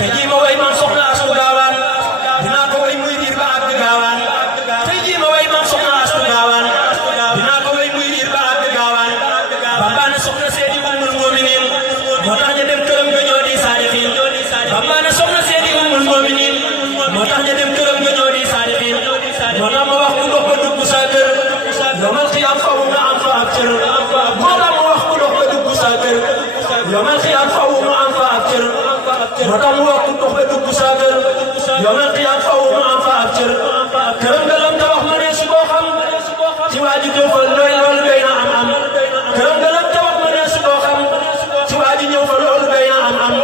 te ji ma way man soxna Astu Gaawaan dinaa ko way muy diir ba àgg gaawaan te ji ma way man soxna Astu Gaawaan dinaa ko way muy diir ba àgg gaawaan Bamba ne soxna Seydi Ummul Mu'minin moo tax ñu dem këram ga ñoo di saalixiin Bamba ne soxna Seydi Ummul Mu'minin moo tax ñu dem këram ga ñoo di saalixiin moo tax ma wax ku dox ba dugg sa kër yomal xiyaam faw nga am fa ab cër moo tax ma wax ku dox ba dugg sa kër yomal xiyaam faw nga am fa ab cër moo tax ma wax ku dox ba dugg sa kër yomal xiyaam faw nga am fa ab cër këram ga lam ta wax ma ne su koo xam ci waa ji ñëw fa loolu doy na am këram ga lam ta wax ma ne su koo xam ci waa ji ñëw fa loolu doy na am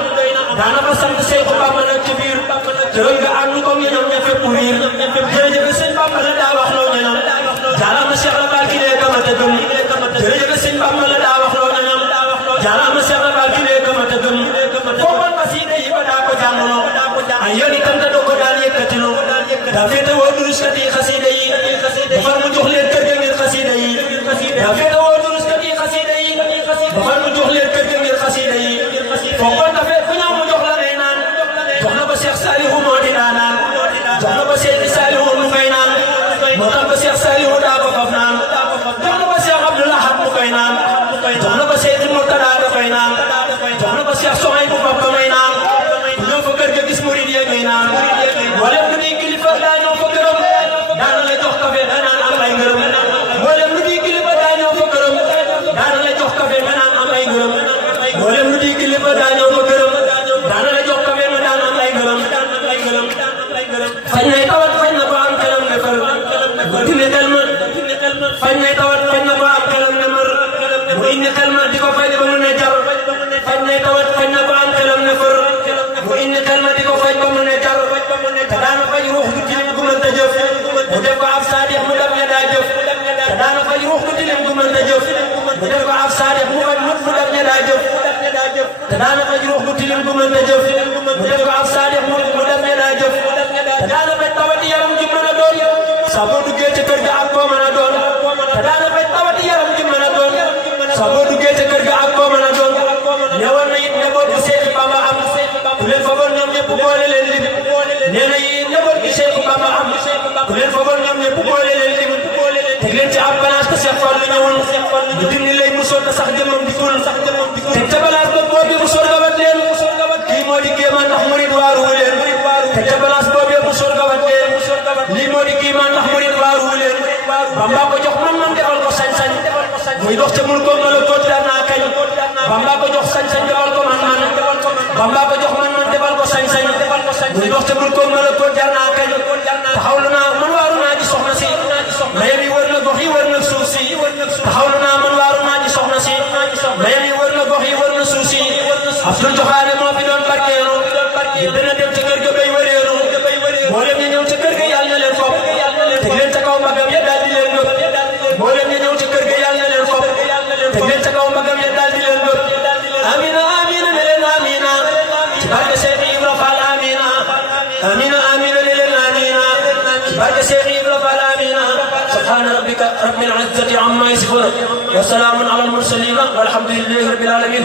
daana fa sant Seexu Bamba nag ci biir këram ga ànd ko ñoom ña fépp riir jërëjëf sëñ Bamba la daa wax loo ñoom jaaraama Cheikh la Baal ki lee gama te gëm jërëjëf sëñ Bamba la daa wax loo ñoom jaaraama Cheikh la Baal ki lee gama te gëm foogoon xasida yi ba daa ko jàngaloo ay yoon itam te doo ko daal yëkkatiloo daa féete woo duruskat yi xasida yi ba far mu jox leen kër ga ngir xasida yi daa féete woo duruskat yi xasida yi ba far mu jox leen kër ga ngir xasida yi foogoon na fekk ñëw mu jox la ngay naan jox na ko Cheikh Salihu moo di naan jox na ko Seydi Salihu mu koy naan moo tax ba Cheikh Salihu daa ko faf naan jox na ko Cheikh Abdoul Ahad mu koy naan jox na ko Seydi Murtada da koy naan jox na ko Cheikh Soxay bu faf ba may naan ñoo fa kër ga gis murid yi ngay naan mboolem lu di kilifa daa ñoo fa gërëm daana la jox kafe nga naan am ay ngërëm mboolem lu di kilifa daa ñoo fa gërëm daana la jox kafe nga naan am ay ngërëm mboolem lu di kilifa daa ñoo fa gërëm daana la jox kafe nga naan am ay ngërëm fañ nay tawat fañ na ko am xelam ne fër dina xel ma fañ nay tawat fañ na ko am xelam ne mër bu indi xel ma di ko faj ba mu ne jar fañ nay tawat fañ na ko am xelam ne fër bu indi xel ma di ko faj ba mu ne jar te daana faj ruux gu tilim gu mën ta jëf mu def ko ab saadix mu dam ña daa jëf te daana faj ruux gu tilim gu mën ta jëf mu def ko ab saadix mu faj mut mu dam ña daa jëf te daana faj ruux gu tilim gu mën ta jëf mu def ko ab saadix mu dam ña daa jëf te daana faj tawati yaram ji mën a doon saa boo duggee ca kër ga ak koo mën a doon te daana faj tawati yaram ji mën a doon saa boo duggee ca kër ga ak koo mën a doon ñëwoon na it njaboot gi Seexu Bamba am ku leen fagoon ñoom ñëpp boole leen lim nee na it njaboot gi Seexu Bamba am ku leen fagoon ñoom ñëpp boole leen lim teg leen ci ab balance te Cheikh Fall ñëwul ñu dindi lay musoor te sax jëmam dikul teg ca balance ba boobu musoor ga wat leen kii moo di kéemaan ndax murid waaru leen teg ca balance boobu musoor ga wat leen lii moo di kéemaan ndax murid waaru leen Bamba ko jox man defal ko sañ-sañ muy dox ca mul ko ma la ko daan naa kañ Bamba ko jox sañ-sañ defal ko man Bamba ko jox man defal ko sañ-sañ muy dox ca mul ko ma la ko daan naa kañ taxawlu naa man waaru naa ci soxna si mayam yi wër na gox yi wër na suuf si taxawlu naa man waaru naa ci soxna si mayam yi wër na gox yi wër na suuf si Abdul Joxaane moo fi doon barkeeru dana dem ca kër ga bay wëreeru mboolem ñi ñëw ca kër ga yàlla na leen fopp teg leen ca kaw mbagam ya daal di leen gëp mboolem ñi ñëw ca kër ga yàlla na leen fopp teg leen ca kaw mbagam ya daal di leen gëp amina amina ne leen amina ci barke Cheikh Ibra Fall amina amina amina ne leen amina ci barke Cheikh Ibra Fall amina subhana rabbika rabbil izzati amma yasifun wa salamun ala al mursalin walhamdulillahi rabbil alamin